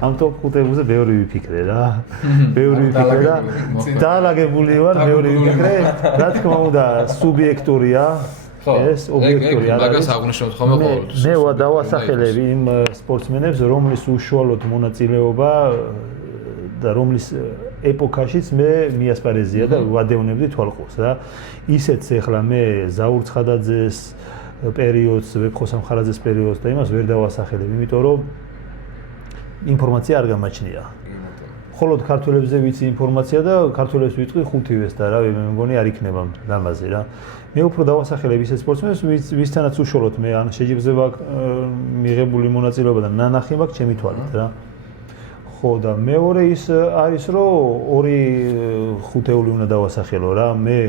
ამ ტოპ 5-ებზე ბევრი ვიფიქრე რა ბევრი ვიფიქრე და დაალაგებული ვარ ბევრი ვიფიქრე რა თქმა უნდა სუბიექტურია ეს ობიექტური არ არის მაგას აღნიშნოთ ხოლმე ყოველთვის მე დავასახელებ იმ სპორტსმენებს რომლის უშუალოდ მონაწილეობა და რომლის ეპოქაშიც მე მიასპარეზია და ვადევნებდი თვალყურს რა ისეც ახლა მე ზაურ ცხადაძეს პერიოდს ვეფხო სამხარაძეს პერიოდს და იმას ვერ დავასახელებ იმიტომ რომ ინფორმაცია არ გამაჩნია ხოლოდ ქართველებზე ვიცი ინფორმაცია და ქართველებს ვიტყვი 5-ვეს და რავი მე მგონი არ იქნება ლამაზი რა მე უფრო დავასახელებ ისეთ სპორტსმენებს ვისთანაც უშუალოდ მე ან შეჯიბრება მიღებული მონაწილეობა და ნანახი მაქვს ჩემი თვალით რა ხო და მეორე ის არის რომ 2 5-ეული უნდა დავასახელო რა მე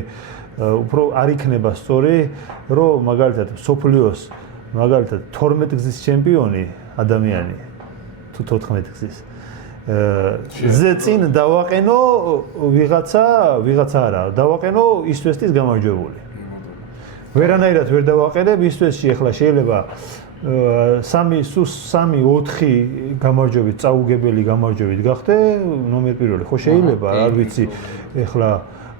უფრო არ იქნება სწორი რომ მაგალითად სოფლიოს მაგალითად 12 გზის ჩემპიონი ადამიანი თუ 14 გზის ზე წინ დავაყენო ვიღაცა არა დავაყენო ისტვესტის გამარჯვებული ვერანაირად ვერ დავაყენებ ისტვესში ახლა შეიძლება 3-4 გამარჯვებით წაუგებელი გამარჯვებით გახდე ნომერ პირველი ხო შეიძლება არ ვიცი ახლა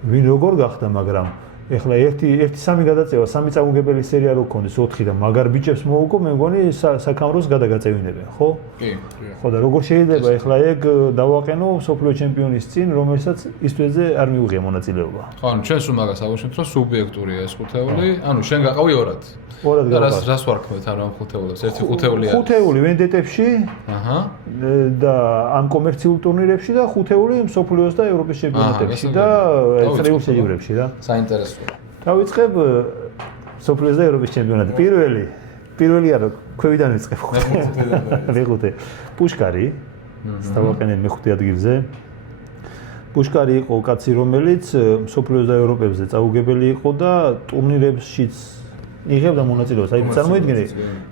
ვინ როგორ გახდა მაგრამ ეხლა 1-3 გადაწევა 3 წაუგებელი სერია რო გქონდეს 4 და მაგარ ბიჭებს მოუგო მე მგონი საქამროს გადაგაწევინებენ ხო? კი. ხო და როგორ შეიძლება ეხლა ეგ დავაყენო სოფლიო ჩემპიონის წინ რომელსაც ისტვეზე არ მიუღია მონაწილეობა. ხო, ანუ ჩვენ სულ მაგას ავუშვით რომ სუბიექტურია ეს ხუთეული, ანუ შენ გაყავი ორად. ორად და რას ვარქმევთ ანუ ამ ხუთეულებს? ერთი ხუთეული არის. ხუთეული ვენდეტებში აჰა. და ამ კომერციულ ტურნირებში და ხუთეული სოფლიოს და ევროპის ჩემპიონატებში და წრიულ შეჯიბრებში რა. საინტერესოა. დავიწყებ სოფლიოს და ევროპის ჩემპიონატი. პირველი არა, ქვევიდან ვიწყებ. მეხუთე. პუშკარი. დავაყენებ მეხუთე ადგილზე. პუშკარი იყო კაცი, რომელიც სოფლიოს და ევროპებზე წაუგებელი იყო და ტურნირებშიც იღებდა მონაწილეობას. აი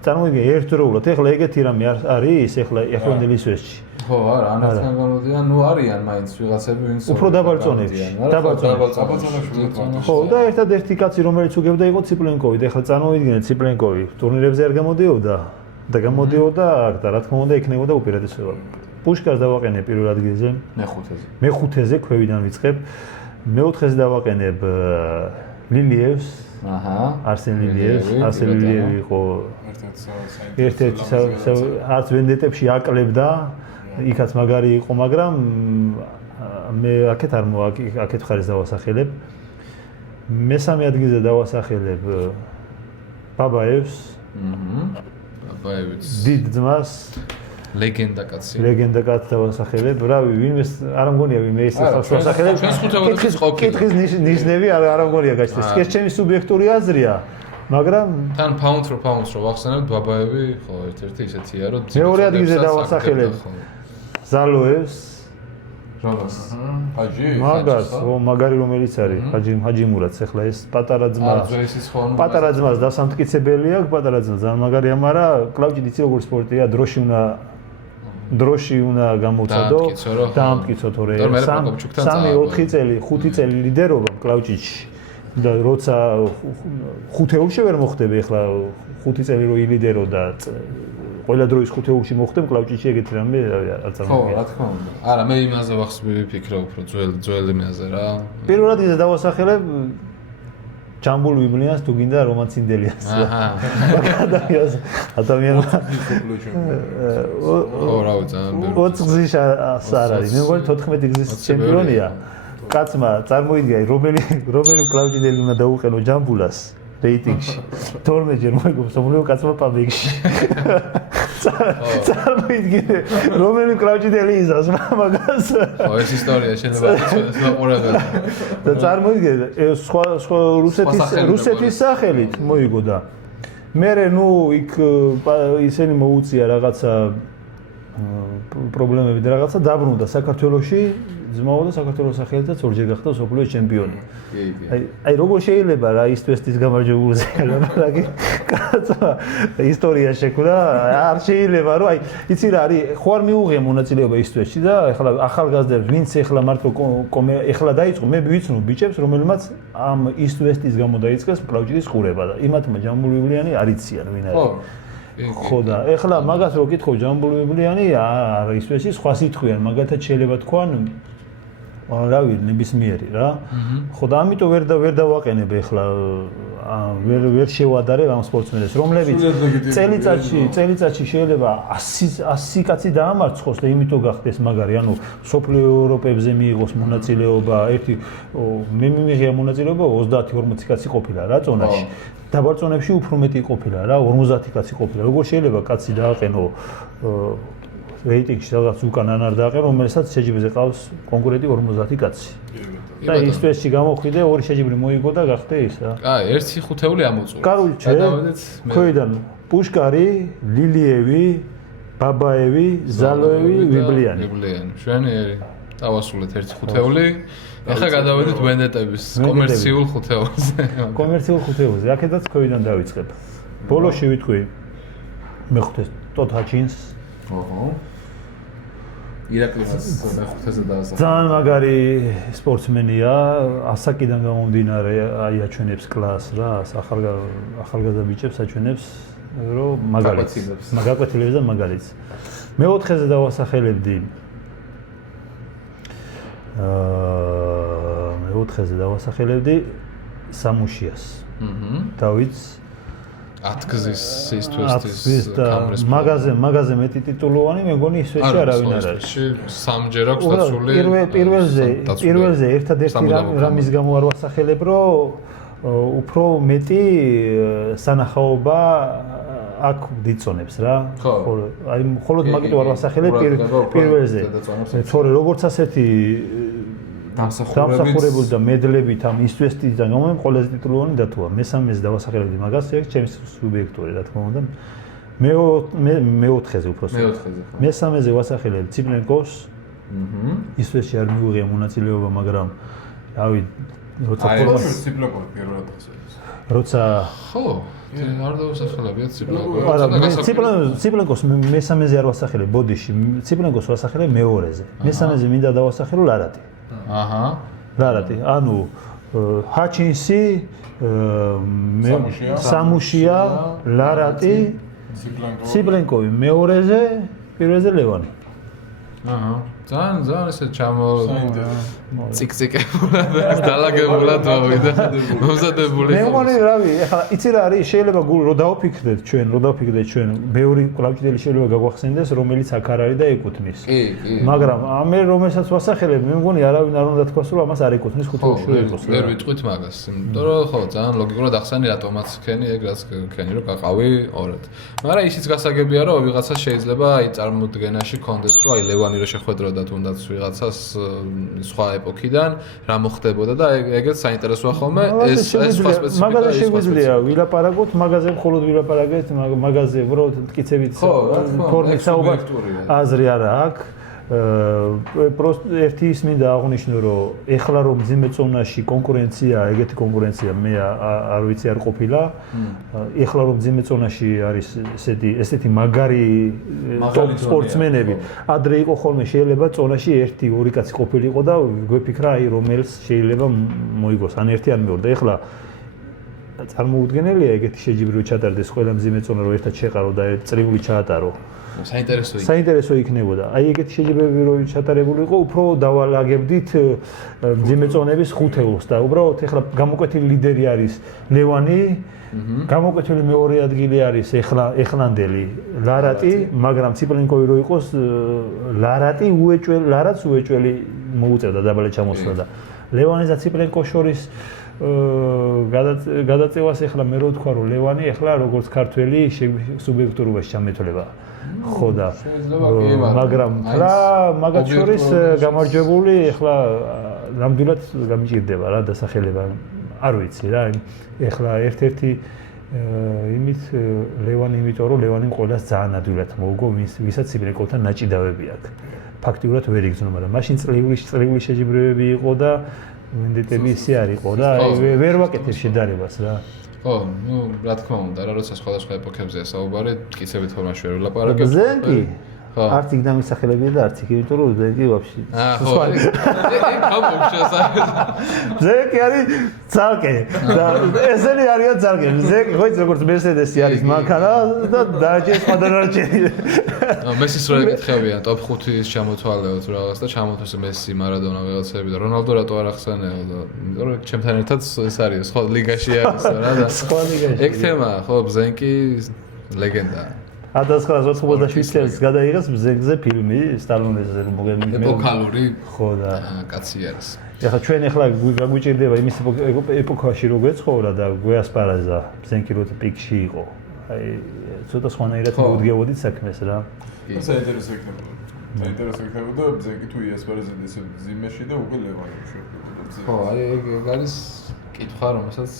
წარმოიდგინე ერთდროულად. ეხლა ეგეთი რამე არის ეხლა ახლანდელ ისვესში. ხო, არა, ანაცთან გამოდიან, ნუ არიან მაინც ვიღაცები, ვინც უფრო დაბალწონებში. ხო, და ერთადერთი კაცი, რომელიც უგებდა იყო ციპლენკოვი. და ეხლა წარმოიდგინე ციპლენკოვი ტურნირებზე არ გამოდიოდა და გამოდიოდა აქ და რა თქმა უნდა იქნებოდა უპირატესობა. პუშკარს დავაყენებ პირველ ადგილზე. მეხუთეზე ქვევიდან ვიწყებ. მეოთხეზე დავაყენებ ლილიევს. აჰა. არსენ ლილიევი იყო ერთ-ერთი არც ვენდეტებში აკლებდა. იქაც მაგარი იყო, მაგრამ მე აქეთ ხარეს დავასახელებ. მესამე ადგილზე დავასახელებ ბაბაევს. ბაბაევიც. დიდ ძმას. ლეგენდა კაცი. ლეგენდა კაცს დავასახელებ. რავი, ვინმე არ მგონია ვინმე ეს ხალხს დავასახელებ. ჩვენს ხუთეულებში ყოფილი. კითხვის ნიშნები არ მგონია გაჩნდეს. ეს ჩემი სუბიექტური აზრია. მაგრამ თან pound რო ვახსენებთ ბაბაები, ხო, ერთ-ერთი ისეთია, რომ მეორე ადგილზე დავასახელებ. ზალოევს რომას? ჰაჯი. მაგას, მაგარი რომელიც არის, ჰაჯი მურადს, ახლა ეს პატარა ძმა. ძვეისის ხო ანუ პატარა ძმას დასამტკიცებელი აქვს, პატარა ძმა ძალიან მაგარია, მაგრამ კლავჭი იცი როგორ სპორტია, დროში უნდა გამოვცადო, დაამტკიცო თორე 3-4 წელი, 5 წელი ლიდერობა კლავჭიში. და როცა ხუთეულში ვერ მოხდები, ახლა 5 წელი რო ილიდერო და ყველა დროის ხუთეულში მოხდებ, კლავჭიში ეგეთი რამე არ ხო, წარმოგიდგენია. რა თქმა უნდა. არა, მე იმაზე ვფიქრობ, უფრო ძველი მეაზე რა. პირველად ისე დავასახელებ ჯამბულ ბიბლიანს თუ გინდა რომანცინდელიას. აჰა. ადამიანმა ხო, რა ვიცი, ძალიან ბევრი. 20 გზის არ არის. მე მგონი 14 გზის ჩემპიონია. კაცმა წარმოიდგა რომელი კლავჭიდელი უნდა დაუყენო ჯამბულას რეიტინგში. 12 ჯერ მოიგო სოფლიო კაცმა პაბლიკში. წარმოიდგინე რომელი კლავჭიდელი იზას მაგას. ხო, ეს ისტორია შეიძლება იცოდეს მაყურებელი. და წარმოიდგინე სხვა რუსეთის სახელით მოიგო და მერე ნუ იქ ისინი მოუწია რაღაცა პრობლემები და რაღაცა დაბრუნდა საქართველოში ძმაო და საქართველოს სახელითაც ორჯერ გახდა სოფლიო ჩემპიონი. აი როგორ შეიძლება რა ისტვესტის გამარჯვებულზე რა კაცმა ისტორია შექმნა არ შეიძლება რომ აი იცი რა არის ხო არ მიუღია მონაწილეობა ისტვესში და ეხლა ახალგაზრდებს ვინც ეხლა მართლა ეხლა დაიწყო მე ვიცნობ ბიჭებს რომელმაც ამ ისტვესტის გამო დაიწყეს კლავჭიდის ყურება და იმათმა ჯამბულბიბლიანი არ იციან ვინ არის. ხო და ეხლა მაგას რო კითხო ჯამბულბიბლიანი არ ისტვესში სხვა სიტყვიან მაგათაც შეიძლება თქვან რავი ნებისმიერი რა. ხო და ამიტომ ვერ დავაყენებ ეხლა ვერ შევადარებ ამ სპორტსმენებს რომლებიც წელიწადში შეიძლება 100 კაცი დაამარცხოს და იმითო გახდეს მაგარი ანუ სოფლიო ევროპებზე მიიღოს მონაწილეობა ერთი მე მიიღია მონაწილეობა 30-40 კაცი ყოფილა რა ზონაში დაბალწონებში უფრო მეტი ყოფილა რა 50 კაცი ყოფილა როგორ შეიძლება კაცი დააყენო რეიტინგში რაღაც უკან არ დააყენო რომელსაც შეჯიბრზე ყავს კონკურენტი 50 კაცი და ისტვესში გამოხვიდე ორი შეჯიბრი მოიგო და გახდა ის რა აი ერთი ხუთეული ამოწურა კარულჩე ქვედან პუშკარი ლილიევი ბაბაევი ზალოევი ვიბლიანი შვენიერი დავასრულეთ ერთი ხუთეული ეხლა გადავედით ვენეტების კომერციულ ხუთეულზე კომერციულ ხუთეულზე აქედაც ქვედან დავიწყებ ბოლოში ვიტყვი მეხუთე ტოდ ჰაჩინს ოჰო ირაკლისის მეხუთეზე დაასახა. ძალიან მაგარი სპორტსმენია, ასაკიდან გამომდინარე აჩვენებს კლასს რა, ახალგაზრდა ბიჭებს აჩვენებს, რომ მაგაკვეთილებს და მაგალითს. მეოთხეზე დავასახელებდი სამუშიას. დავით 10 გზის სისტვესტის კამრის მაგაზე მეტი ტიტულოვანი მე მგონი ისვეში არავინ არ არის. სამჯერ აქვს დაცული. პირველზე ერთადერთი რამის გამო არ ვასახელებ, რომ უფრო მეტი სანახაობა აქ დიწონებს რა. აი მხოლოდ მაგიტო არ ვასახელებ პირველზე. თორე როგორც ასეთი დამსახურებული და მედლებით ამ ისტვესტისგან გამომემ ყველაზე ტიტულოვანი დათუა. მესამეზე დავასახელებდი მაგას, ეს ჩემი სუბიექტური რა თქმა უნდა. მეოთხეზე უბრალოდ. მესამეზე ვასახელებ ციპლენკოს. ისტვესში არ მიუღია მონაწილეობა, მაგრამ რავი, როცა ციპლენკოს პირველად ხსენეს. როცა ხო, არ დავასახელებია ციპლენკოს. არა, ციპლენკოს მესამეზე არ ვასახელებ ბოდიში. ციპლენკოს ვასახელებ მეორეზე. მესამეზე მინდა დავასახელო ლარატი. აჰა. ლარატი, ანუ ჰაჩინსი, სამუშია, ლარატი, ციპლენკოვი მეორეზე, პირველზე ლევანი. აჰა. ძალიან ესე ჩამო ციკციკებულად დალაგებულად მოვიდა მომზადებული მე მგონი რავი ეხლა იცი რა არის შეიძლება რო დავფიქრდეთ ჩვენ ბევრი კლავჭიდელი შეიძლება გაგვახსენდეს რომელიც აქ არ არის და ეკუთვნის მაგრამ მე რომელსაც ვასახელებ მე მგონი არავინ არ უნდა თქვას რომ ამას არ ეკუთვნის ხუთი უშუალო იყოს ვერ ვიტყვით მაგას იმიტომ რომ ხო ძალიან ლოგიკურად ახსენე რატომაც ხენი ეგ რაც ხენი რომ გაყავი ორად მაგრამ ისიც გასაგებია რომ ვიღაცა შეიძლება აი წარმოდგენაში კონდეს რომ აი ლევანი რო შეხვედროდა თუნდაც ვიღაცას სხვა ეპოქიდან რა მოხდებოდა და ეგეც საინტერესოა ხოლმე ეს სხვა სპეციფიკა მაგაზე შეგვიძლია ვილაპარაკოთ მაგაზე მხოლოდ ვილაპარაკეთ მაგაზე უბრალოდ მტკიცებით ფორმით საუბარ აზრი არა აქვს პროსტ ერთი მინდა აღვნიშნო რომ ეხლა რომ მძიმე წონაში კონკურენცია ეგეთი კონკურენცია მე არ ვიცი არ ყოფილა ეხლა რომ მძიმე წონაში არის ესეთი მაგარი ტოპ სპორტსმენები ადრე იყო ხოლმე შეიძლება წონაში 1-2 კაცი ყოფილიყო და გვეფიქრა აი რომელს შეიძლება მოიგოს ან ერთი ან მეორე და ეხლა წარმოუდგენელია ეგეთი შეჯიბრივი ჩატარდეს ყველა მძიმე წონა რომ ერთად შეყარო და წრიული ჩაატარო საინტერესო იქნებოდა. აი ეგეთი შეჯიბრებები რო ჩატარებულიყო, უფრო დავალაგებდით მძიმე წონების ხუთეულს და უბრალოდ ეხლა გამოკვეთილი ლიდერი არის ლევანი, გამოკვეთილი მეორე ადგილი არის ეხლანდელი ლარატი, მაგრამ ციპლენკოვი რო იყოს ლარატს უეჭველი მოუწევდა დაბალე ჩამოსვლა და ლევანის და ციპლენკოს შორის გადაწევას ეხლა მე რო თქვა რომ ლევანი ეხლა როგორც ქართველი სუბიექტურობაში ჩამეთვლება. ხო და მაგრამ მაგათ შორის გამარჯვებული ეხლა ნამდვილად გამიჭირდება რა დასახელება არ ვიცი რა ეხლა ერთ-ერთი იმით ლევანი იმიტომ რომ ლევანიმ ყველას ძალიან ადვილად მოუგო ვისაც ციპლენკოვთან ნაჭიდავები აქვს ფაქტიურად ვერ იგრძნო მაგრამ მაშინ წლიური შეჯიბრებები იყო და ვენდეტები ისე არ იყო და ვერ ვაკეთებ შედარებას რა ხო, ну, რა თქმა უნდა, რა როცა სხვადასხვა ეპოქებზეა საუბარი, მტკიცებით ფორმაში ვერ ვლაპარაკებ. ზენკი არც იქ დამისახელებია და არც იქ, იმიტომ რომ ზენკი ვაფშე. ხო, ზენკი არის ცალკე და ესენი არიან ცალკე. ზენკი ხო იცი როგორც მერსედესი არის მანქანა და დააჭერს გადანარჩენი. მესის რო ეკითხებიან, ტოპ 5-ის ჩამოთვალეოთ რაღაც და ჩამოთვალეს მესი, მარადონა ვიღაცები და რონალდო რატო არ ახსენეო და იმიტომ რომ ჩემთან ერთად ეს არის ხო ლიგაში არის რა და სხვა ლიგაში. ეგ თემაა, ხო, ზენკი ლეგენდაა. 1987 წელს გადაიღეს მზენგზე ფილმი სტალონეზე რომ მოგემიგე ეპოქალური ხო და კაცი არის. ეხლა ჩვენ ეხლა გაგვიჭირდება იმის ეპოქაში რო გვეცხოვრა და გვეასპარეზა მზენკი რო პიკში იყო. აი ცოტა სხვანაირად მოვუდგებოდით საქმეს რა. საინტერესო იქნებოდა მზენკი თუ იასპარეზებდა ესე ზიმეში და უკვე ლევანი შეხვდებოდა. ხო, აი ეგ არის კითხვა რომელსაც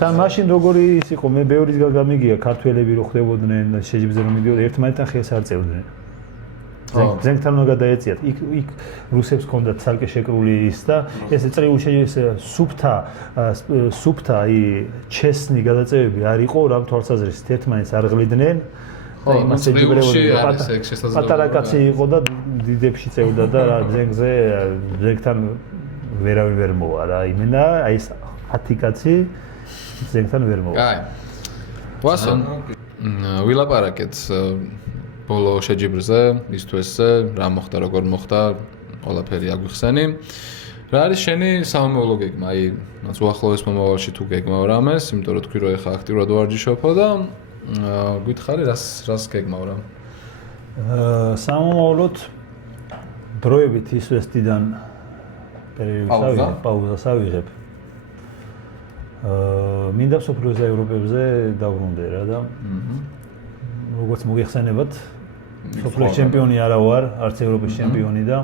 თან მაშინ როგორი ის იყო მე ბევრის გამიგია ქართველები რო ხდებოდნენ შეჯიბზე რომ მიდიოდა ერთმანეთთან ხელს არ წევდნენ ზენგთან უნდა გადაეციათ იქ რუსებს ჰქონდათ ცალკე შეკრული ის და ეს წრიული სუფთა აი ჩესნი გადაწევები არ იყო რამ თვალსაზრისით ერთმანეთს არ ღლიდნენ და იმას შეჯიბრებოდნენ პატარა კაცი იყო და დიდებში წევდა და ზენგთან ვერავინ ვერ მოვა რა იმენა აი 10 კაცი ზენგთან ვერ მოვა. აი. ვასო ვილაპარაკეთ ბოლო შეჯიბრზე, ის თუ ესე რა მოხდა, როგორ მოხდა, ყველაფერი აგვიხსენი. რა არის შენი სამომავლო გეგმა? აი, უახლოეს მომავალში თუ გეგმავ რამეს, იმიტომ რომ თქვი რომ ეხა აქტიურად ვარჯიშობო და გითხარი რას გეგმავ რა? სამომავლოდ დროებით ისვესტიდან პაუზას ავიღებ. მინდა სოფლიოზე ევროპებზე დავბრუნდე რა და როგორც მოგეხსენებათ სოფლიოს ჩემპიონი არა ვარ, არც ევროპის ჩემპიონი და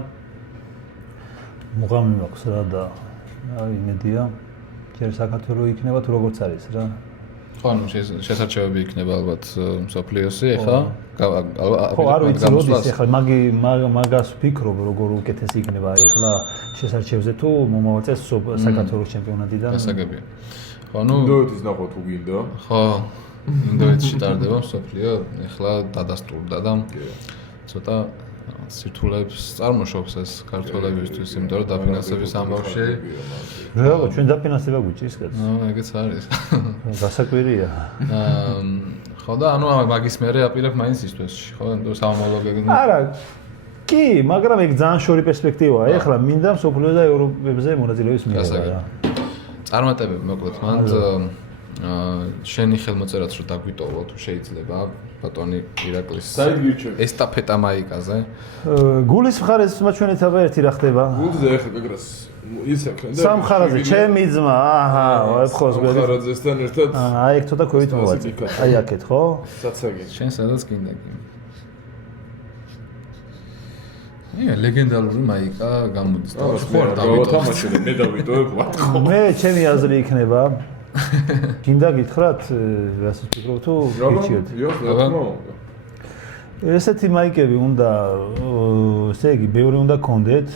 მუღამი მაქვს რა და იმედია ჯერ საქართველო იქნება თუ როგორც არის რა. ხო, ანუ შესაძლებელი იქნება ალბათ სოფლიოსი ეხა ხო არ ვიცი როდის ეხლა მაგას ვფიქრობ როგორ უკეთესი იქნება ეხლა შესარჩევზე თუ მომავალ წელს საქართველოს ჩემპიონატიდან გასაგებია ხო ნუ ინდოეთის ნახო თუ გინდა ხო ინდოეთში ტარდება სოფლიო ეხლა დადასტურდა და ცოტა სირთულეებს წარმოშობს ეს ქართველებისთვის იმიტომ რომ დაფინანსების ამბავში რა ჩვენ დაფინანსება გვიჭირს კაცო ეგეც არის გასაკვირია ხო და ანუ მაგის მერე აპირებ მაინც ისწვესში ხო ანუ სამომავლო გეგმა არა კი, მაგრამ ეგ ძალიან შორი პერსპექტივაა. ეხლა მინდა მსოფლიო და ევროპებზე მონაწილეობის მიღება რა. წარმატებები მოკლედ მანდ შენი ხელმოწერაც რომ დაგვიტოვო თუ შეიძლება ბატონი ირაკლის ესტაფეტა მაიკაზე. გულის მხარეს მაჩვენებაა ერთი რა ხდება. გულზე ეხლა ეგრას ისაკრენ და სამხარაზე ჩემი ძმა, აჰა, ეხოს სამხარაძესთან ერთად აი ეგ ცოტა ქვევით მოვაწე. აი აქეთ ხო? საცაგი. შენ სადაც გინდა კი. ლეგენდალური მაიკა გამოდის და ხო არ დავთამაშე მე დავიტოვებ ვატყო. მე ჩემი აზრი იქნება გინდა გითხრათ რასაც ვფიქრობ თუ გიჩიოთ. ესეთი მაიკები უნდა ესე იგი ბევრი უნდა გქონდეთ.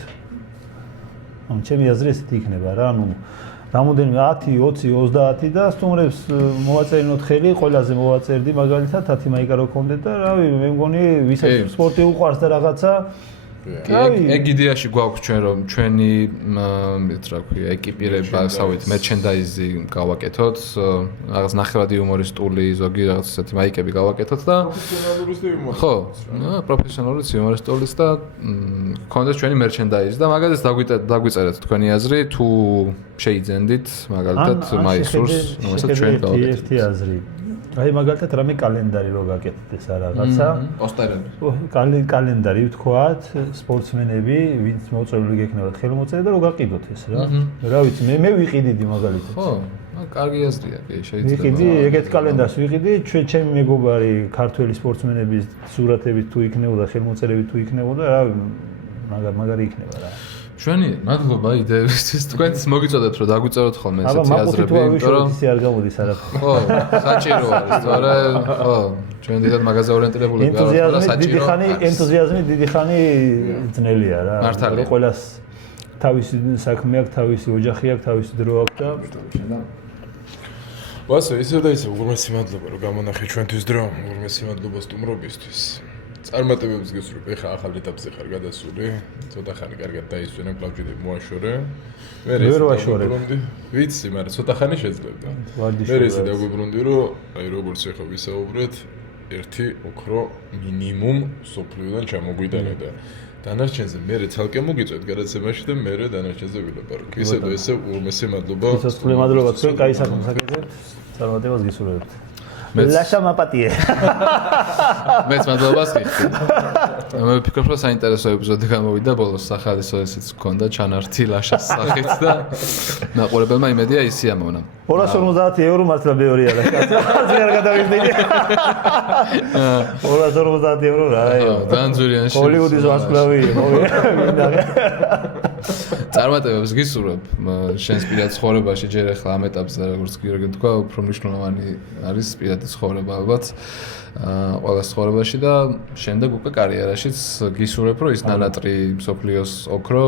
ანუ ჩემი აზრი ესეთი იქნება რა, ანუ რამოდენიმე 10, 20, 30 და სტუმრებს მოვაწერინოთ ხელი, ყველაზე მოვაწერდი მაგალითად 10 მაიკა რო გქონდეთ და რავი, მე მგონი ვისაც სპორტი უყვარს და რაღაცა ეგ იდეაში გვაქვს ჩვენ რომ ჩვენი რა ქვია ეკიპირება ასავით მერჩენდაიზი გავაკეთოთ რაღაც ნახევარი იუმორისტული ზოგი რაღაც ესეთი მაიკები გავაკეთოთ და ხო პროფესიონალური იუმორისტულის და გქონდეს ჩვენი მერჩენდაიზი და მაგალითად დაგვიწერეთ თქვენი აზრი თუ შეიძენდით მაგალითად მაისურს რომელსაც ჩვენ გავაკეთეთ ერთი აზრი აი მაგალითად რამე კალენდარი რო გაკეთეთ ეს რაღაცა პოსტერები კალენდარი ვთქვათ სპორტსმენები ვინც მოწვეული გექნებათ ხელმოწერა და რო გაყიდოთ ეს რა ვიცი მე ვიყიდიდი მაგალითად ხო კარგი აზრია კი შეიძლება ვიყიდი ეგეთ კალენდარს ვიყიდი ჩემი მეგობარი ქართველი სპორტსმენების სურათებით თუ იქნებოდა ხელმოწერებით თუ იქნებოდა რა მაგარი იქნება რა ჩვენი მადლობა იდეებისთვის თქვენს მოგიწოდეთ რომ დაგვიწეროთ ხოლმე ესეთი აზრები იმიტომ რომ ისე არ გამოდის არაფერი ხო საჭირო არის თორე ხო ჩვენ დიდად მაგაზე ორიენტირებული ვართ და საჭირო ენთუზიაზმი დიდი ხანი ძნელია რა მართალია ყველას თავისი საქმე აქვს თავისი ოჯახი აქვს თავისი დრო აქვს და ვასო ისე და ისე უღრმესი მადლობა რომ გამონახე ჩვენთვის დრო უღრმესი მადლობა სტუმრობისთვის წარმატებებს გესურვებ. ეხა ახალ ეტაპზე ხარ გადასული. ცოტა ხანი კარგად დაისვენა, კლავჭიდები მოაშორე. ვერ ვაშორებ. ვიცი, მაგრამ ცოტა ხანი შეძლებდა. მე ესე დაგვიბრუნდი, რომ აი როგორც ეხა ვისაუბრეთ, ერთი ოქრო მინიმუმ სოფლიოდან ჩამოგვიდანა და დანარჩენზე მე ცალკე მოგიწევთ გადაცემაში და მე დანარჩენზე ვილაპარაკ. ისე და ესე უღრმესი მადლობა. სულ მადლობა თქვენ კაი საქმეს აკეთებთ. წარმატებას გისურვებთ. ლაშა მაპატიე. მეც მადლობას გიხდი. მე ვფიქრობ რომ საინტერესო ეპიზოდი გამოვიდა ბოლოს სახალისო ესეც გქონდა ჩანართი ლაშას სახით და მაყურებელმა იმედია ისი ამოვნა. 250 ევრო მართლა ბევრი არა. ზიარ გადავიხდები. 250 ევრო რა. დანძურიანში. ჰოლივუდის ვარსკვლავი. წარმატებებს გისურვებ შენს პირად ცხოვრებაში ჯერ ახლა ამ ეტაპზე როგორც გიორგი თქვა უფრო მნიშვნელოვანი არის პირადი ცხოვრება ალბათ ყველა ცხოვრებაში და შემდეგ უკვე კარიერაშიც გისურვებ რომ ის ნანატრი მსოფლიოს ოქრო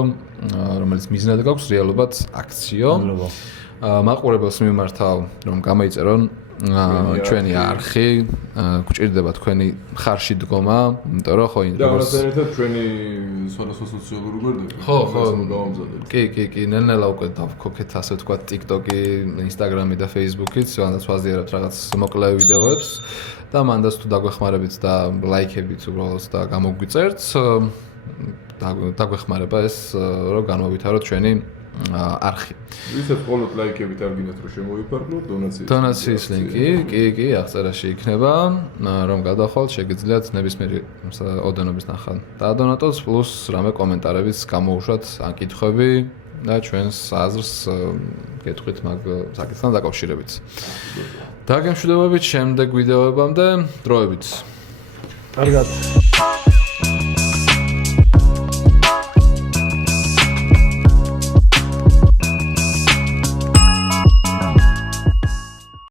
რომელიც მიზნად გაქვს რეალობად აქციო მაყურებელს მიმართავ რომ გამოიწერონ ჩვენი არხი გვჭირდება თქვენი ხარში დგომა იმიტომ რომ ხო როგორც ერთად ჩვენი სხვადასხვა სოციალური გვერდები ხო კი ნელ-ნელა უკვე დავქოქეთ ასე ვთქვათ TikTok-ი, Instagram-ი და Facebook-იც სადაც ვაზიარებთ რაღაც მოკლე ვიდეოებს და მანდაც თუ დაგვეხმარებით და ლაიქებით უბრალოდ და გამოგვიწერთ დაგვეხმარება ეს რომ განმოვითაროთ ჩვენი არხი. ვისაც მხოლოდ ლაიქებით არ გინდათ რომ შემოვიფარგლოთ დონაციის ლინკი, კი, აღწერაში იქნება, რომ გადახვალ შეგიძლიათ ნებისმიერი ოდენობის ნახვა დაადონატოთ, პლუს რამე კომენტარებიც გამოუშვათ ან კითხვები და ჩვენს აზრს გეტყვით მაგ საკითხთან დაკავშირებით. დაგემშვიდობებით შემდეგ ვიდეოებამდე, დროებით. კარგად.